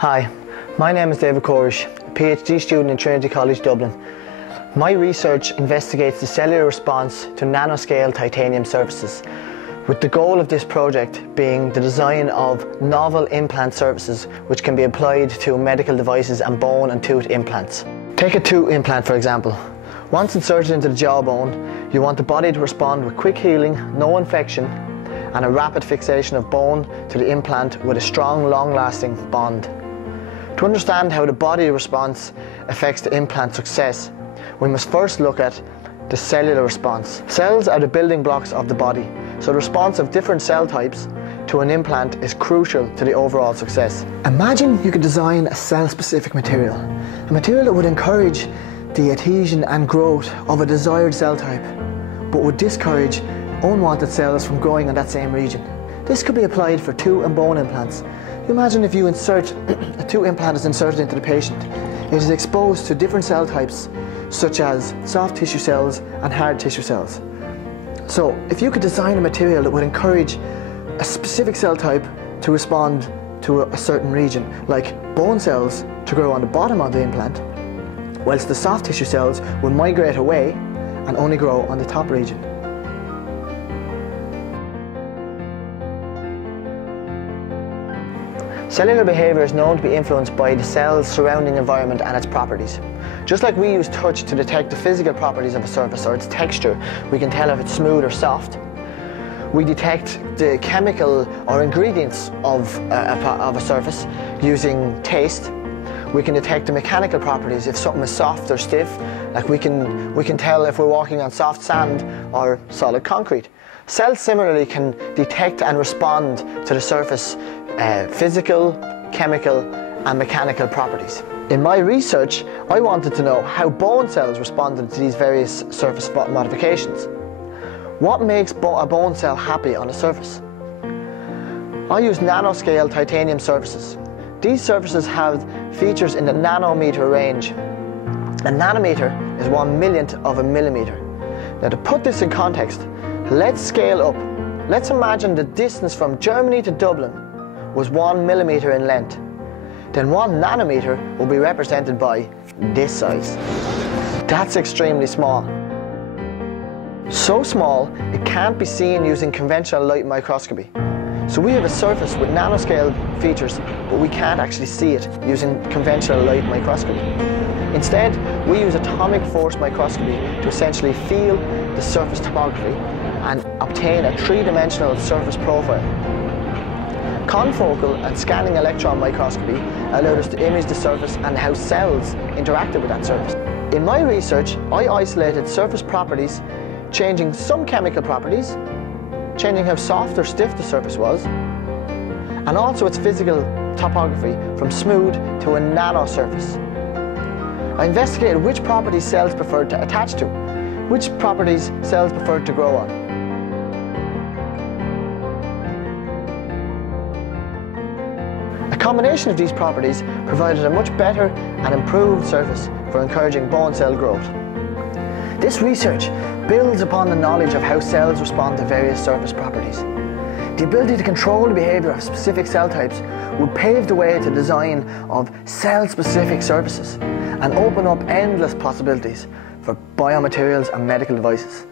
Hi, my name is David Corish, a PhD student in Trinity College Dublin. My research investigates the cellular response to nanoscale titanium surfaces, with the goal of this project being the design of novel implant surfaces which can be applied to medical devices and bone and tooth implants. Take a tooth implant for example. Once inserted into the jawbone, you want the body to respond with quick healing, no infection, and a rapid fixation of bone to the implant with a strong, long-lasting bond. To understand how the body response affects the implant success, we must first look at the cellular response. Cells are the building blocks of the body, so the response of different cell types to an implant is crucial to the overall success. Imagine you could design a cell-specific material, a material that would encourage the adhesion and growth of a desired cell type, but would discourage unwanted cells from growing in that same region. This could be applied for tooth and bone implants. Imagine if you insert a tooth implant is inserted into the patient. It is exposed to different cell types such as soft tissue cells and hard tissue cells. So if you could design a material that would encourage a specific cell type to respond to a certain region, like bone cells to grow on the bottom of the implant, whilst the soft tissue cells will migrate away and only grow on the top region. Cellular behaviour is known to be influenced by the cell's surrounding environment and its properties. Just like we use touch to detect the physical properties of a surface or its texture, we can tell if it's smooth or soft. We detect the chemical or ingredients of a surface using taste. We can detect the mechanical properties if something is soft or stiff, like we can tell if we're walking on soft sand or solid concrete. Cells similarly can detect and respond to the surface physical, chemical and mechanical properties. In my research, I wanted to know how bone cells responded to these various surface modifications. What makes a bone cell happy on a surface? I used nanoscale titanium surfaces. These surfaces have features in the nanometer range. A nanometer is 1/1,000,000th of a millimeter. Now to put this in context, let's scale up. Let's imagine the distance from Germany to Dublin was 1 millimeter in length. Then 1 nanometer will be represented by this size. That's extremely small. So small, it can't be seen using conventional light microscopy. So we have a surface with nanoscale features, but we can't actually see it using conventional light microscopy. Instead, we use atomic force microscopy to essentially feel the surface topography and obtain a three-dimensional surface profile. Confocal and scanning electron microscopy allowed us to image the surface and how cells interacted with that surface. In my research, I isolated surface properties, changing some chemical properties, changing how soft or stiff the surface was, and also its physical topography from smooth to a nano surface. I investigated which properties cells preferred to attach to, which properties cells preferred to grow on. A combination of these properties provided a much better and improved surface for encouraging bone cell growth. This research builds upon the knowledge of how cells respond to various surface properties. The ability to control the behaviour of specific cell types would pave the way to design of cell-specific surfaces and open up endless possibilities for biomaterials and medical devices.